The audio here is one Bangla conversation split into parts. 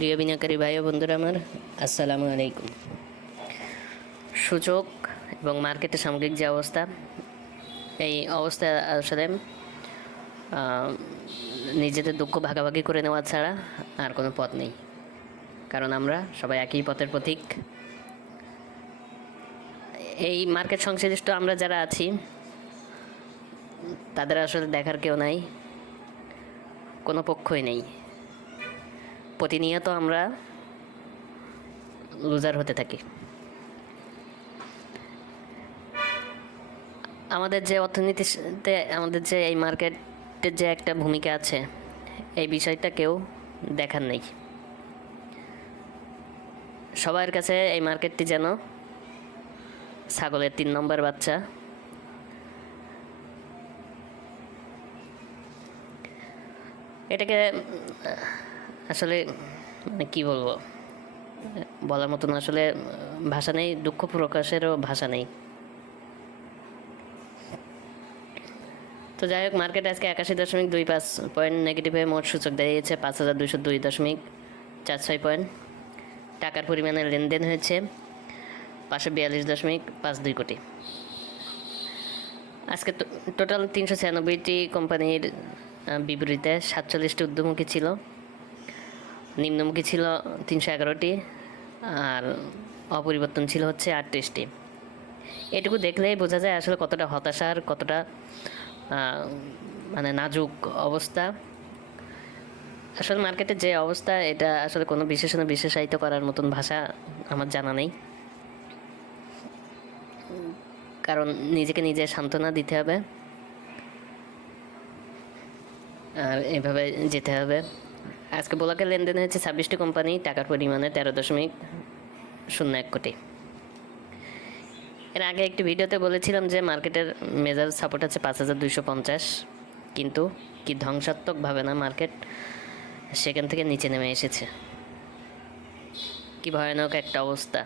প্রিয় বিনাকারী ভাই ও বন্ধুরা আমার, আসসালামু আলাইকুম। সূচক এবং মার্কেটের সামগ্রিক যে অবস্থা, এই অবস্থা আসলে নিজেদের দুঃখ ভাগাভাগি করে নেওয়া ছাড়া আর কোনো পথ নেই। কারণ আমরা সবাই একই পথের প্রতীক। এই মার্কেট সংশ্লিষ্ট আমরা যারা আছি, তাদের আসলে দেখার কেউ নাই, কোনো পক্ষই নেই। প্রতিনিয়ত আমরা লুজার হতে থাকি। আমাদের যে অর্থনীতিতে, আমাদের যে এই মার্কেটের যে একটা ভূমিকা আছে, এই বিষয়টা কেউ দেখার নেই। সবার কাছে এই মার্কেটটি যেন ছাগলের তিন নম্বর বাচ্চা। এটাকে আসলে মানে কি বলব? বলার মতন আসলে, ভাষা নেই, দুঃখ প্রকাশেরও ভাষা নেই। তো যাই হোক, মার্কেট আজকে একাশি দশমিক দুই পাঁচ পয়েন্ট নেগেটিভে মোট সূচক দাঁড়িয়েছে পাঁচ হাজার দুশো দুই দশমিক চার ছয় পয়েন্ট। টাকার পরিমাণে লেনদেন হয়েছে পাঁচশো বিয়াল্লিশ দশমিক পাঁচ দুই কোটি। আজকে টোটাল তিনশো ছিয়ানব্বইটি কোম্পানির বিপরীতে সাতচল্লিশটি উদ্যমুখী ছিল। নিম্নমুখী ছিল তিনশো এগারোটি আর অপরিবর্তন ছিল হচ্ছে আটত্রিশটি। এটুকু দেখলেই বোঝা যায় আসলে কতটা হতাশার, কতটা মানে নাজুক অবস্থা। আসলে মার্কেটের যে অবস্থা, এটা আসলে কোনো বিশেষণে বিশেষায়িত করার মতন ভাষা আমার জানা নেই। কারণ নিজেকে নিজে সান্ত্বনা দিতে হবে। আর এভাবে যেতে হবে। আজকে বোলাকে লেনদেন হয়েছে ছাব্বিশটি কোম্পানি, টাকার পরিমাণে তেরো দশমিক শূন্য এক কোটি। এর আগে একটি ভিডিওতে বলেছিলাম যে মার্কেটের মেজার সাপোর্ট আছে পাঁচ হাজার দুইশো পঞ্চাশ, কিন্তু কি ধ্বংসাত্মকভাবে না মার্কেট সেখান থেকে নিচে নেমে এসেছে। কি ভয়ানক একটা অবস্থা।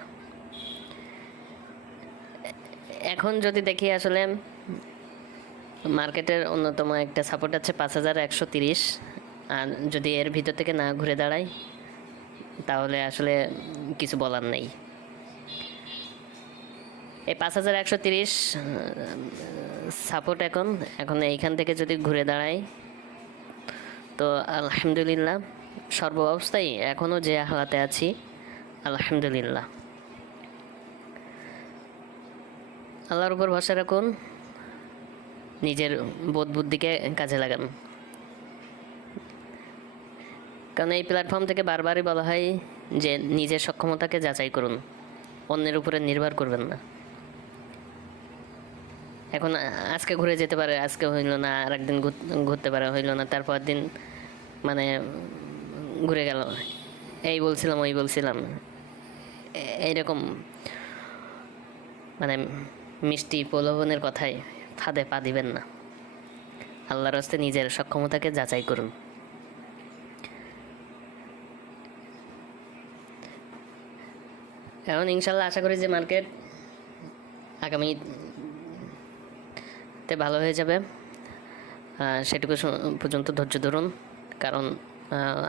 এখন যদি দেখি আসলে, মার্কেটের অন্যতম একটা সাপোর্ট আছে পাঁচ হাজার একশো তিরিশ আর যদি এর ভিতর থেকে না ঘুরে দাঁড়ায় তাহলে আসলে কিছু বলার নেই। এই পাঁচ হাজার একশো তিরিশ সাপোর্ট এখন। এখন এইখান থেকে যদি ঘুরে দাঁড়ায় তো আলহামদুলিল্লাহ, সর্ব অবস্থায় এখনও যে হালাতে আছি, আলহামদুলিল্লাহ। আল্লাহর উপর ভরসা রাখুন, নিজের বোধ বুদ্ধিকে কাজে লাগান। কারণ এই প্ল্যাটফর্ম থেকে বারবারই বলা হয় যে নিজের সক্ষমতাকে যাচাই করুন। অন্যের উপরে নির্ভর করবেন না। এখন আজকে ঘুরে যেতে পারে, আজকে হইল না আর একদিন ঘুরতে পারে, হইল না, তারপর দিন মানে ঘুরে গেল। এই বলছিলাম, ওই বলছিলাম। এইরকম মানে মিষ্টি প্রলোভনের কথায় ফাঁদে পা দিবেন না। আল্লাহর হস্তে নিজের সক্ষমতাকে যাচাই করুন। এখন ইনশাল্লাহ আশা করি যে মার্কেট আগামী তে ভালো হয়ে যাবে। সেটুকু পর্যন্ত ধৈর্য ধরুন। কারণ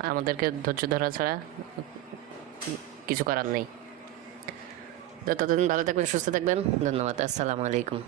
আমাদেরকে ধৈর্য ধরা ছাড়া কিছু করার নেই। তো ততদিন ভালো থাকবেন, সুস্থ থাকবেন। ধন্যবাদ। আসসালামু আলাইকুম।